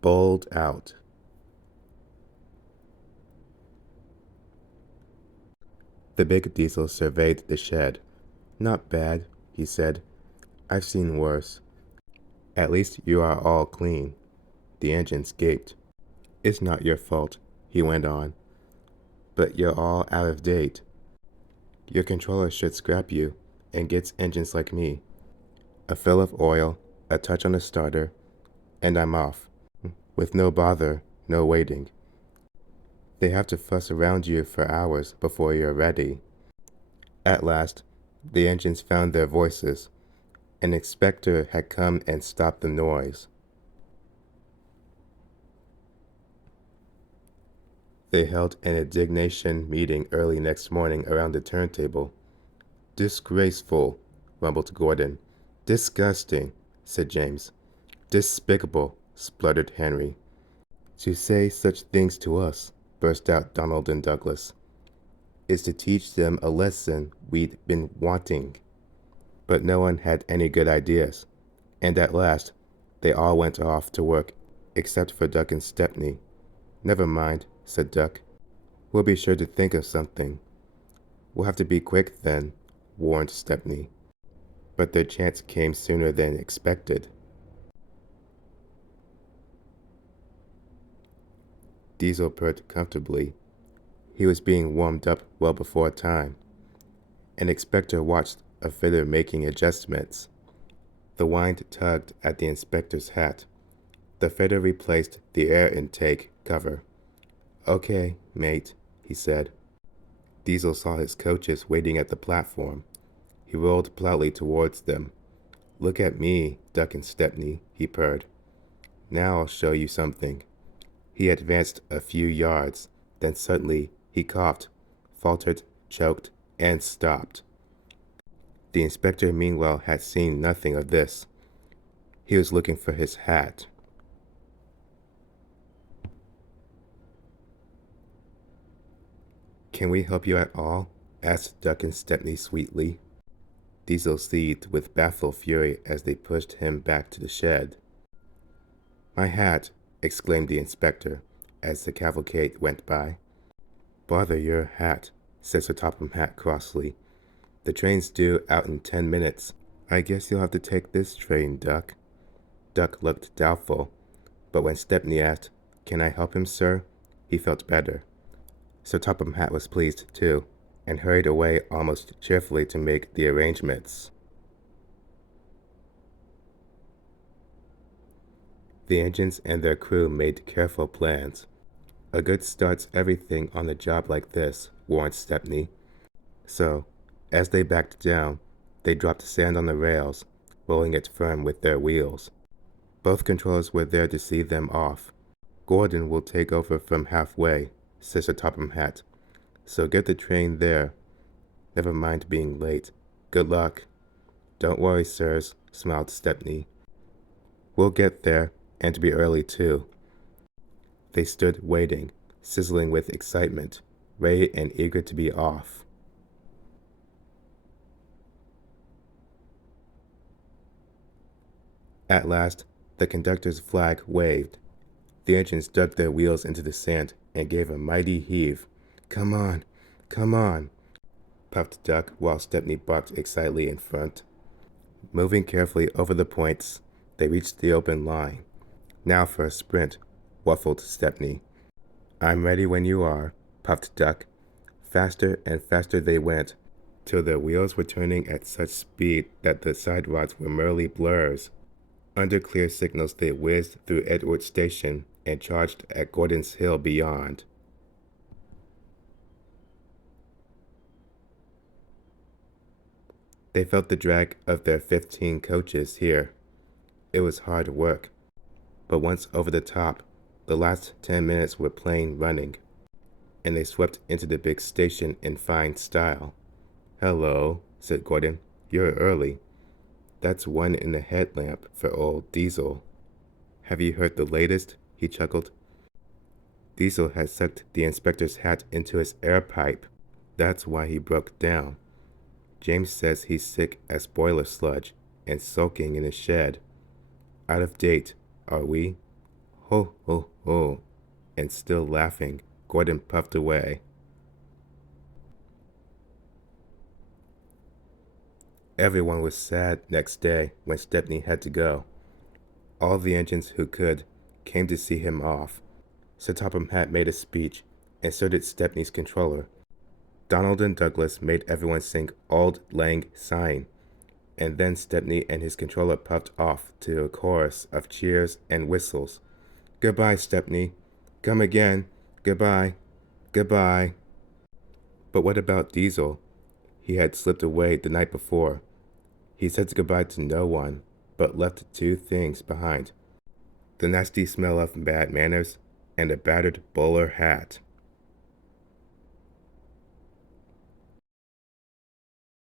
bowled out. The big diesel surveyed the shed. Not bad, he said. I've seen worse. At least you are all clean. The engines gaped. It's not your fault, he went on. But you're all out of date. Your controller should scrap you and gets engines like me. A fill of oil, a touch on the starter, and I'm off. With no bother, no waiting. They have to fuss around you for hours before you're ready. At last, the engines found their voices. An inspector had come and stopped the noise. They held an indignation meeting early next morning around the turntable. Disgraceful, rumbled Gordon. Disgusting, said James. Despicable, spluttered Henry. To say such things to us, burst out Donald and Douglas, is to teach them a lesson we'd been wanting. But no one had any good ideas, and at last they all went off to work, except for Duck and Stepney. Never mind, said Duck. We'll be sure to think of something. We'll have to be quick then, warned Stepney. But their chance came sooner than expected. Diesel purred comfortably. He was being warmed up well before time. An inspector watched a fitter making adjustments. The wind tugged at the inspector's hat. The fitter replaced the air intake cover. Okay, mate, he said. Diesel saw his coaches waiting at the platform. He rolled proudly towards them. Look at me, Duck and Stepney, he purred. Now I'll show you something. He advanced a few yards, then suddenly he coughed, faltered, choked, and stopped. The inspector meanwhile had seen nothing of this. He was looking for his hat. Can we help you at all? Asked Duck and Stepney sweetly. Diesel seethed with baffled fury as they pushed him back to the shed. My hat, exclaimed the inspector as the cavalcade went by. Bother your hat, said Sir Topham Hatt crossly. The train's due out in 10 minutes. I guess you'll have to take this train, Duck. Duck looked doubtful, but when Stepney asked, Can I help him, sir? He felt better. Sir Topham Hatt was pleased, too, and hurried away almost cheerfully to make the arrangements. The engines and their crew made careful plans. A good start's everything on a job like this, warned Stepney. So, as they backed down, they dropped sand on the rails, rolling it firm with their wheels. Both controllers were there to see them off. Gordon will take over from halfway, said Sir Topham Hatt. So get the train there. Never mind being late. Good luck. Don't worry, sirs, smiled Stepney. We'll get there, and be early too. They stood waiting, sizzling with excitement, ready and eager to be off. At last, the conductor's flag waved. The engines dug their wheels into the sand and gave a mighty heave. Come on, come on, puffed Duck while Stepney barked excitedly in front. Moving carefully over the points, they reached the open line. Now for a sprint, waffled Stepney. I'm ready when you are, puffed Duck. Faster and faster they went, till their wheels were turning at such speed that the side rods were merely blurs. Under clear signals they whizzed through Edward Station and charged at Gordon's Hill beyond. They felt the drag of their 15 coaches here. It was hard work, but once over the top, the last 10 minutes were plain running, and they swept into the big station in fine style. Hello, said Gordon. You're early. That's one in the headlamp for old Diesel. Have you heard the latest? He chuckled. Diesel had sucked the inspector's hat into his air pipe. That's why he broke down. James says he's sick as boiler sludge and sulking in his shed. Out of date, are we? Ho, ho, ho. And still laughing, Gordon puffed away. Everyone was sad next day when Stepney had to go. All the engines who could came to see him off. Sir Topham Hatt made a speech, and so did Stepney's controller. Donald and Douglas made everyone sing Auld Lang Syne, and then Stepney and his controller puffed off to a chorus of cheers and whistles. Goodbye, Stepney. Come again. Goodbye. Goodbye. But what about Diesel? He had slipped away the night before. He said goodbye to no one, but left two things behind: the nasty smell of bad manners and a battered bowler hat.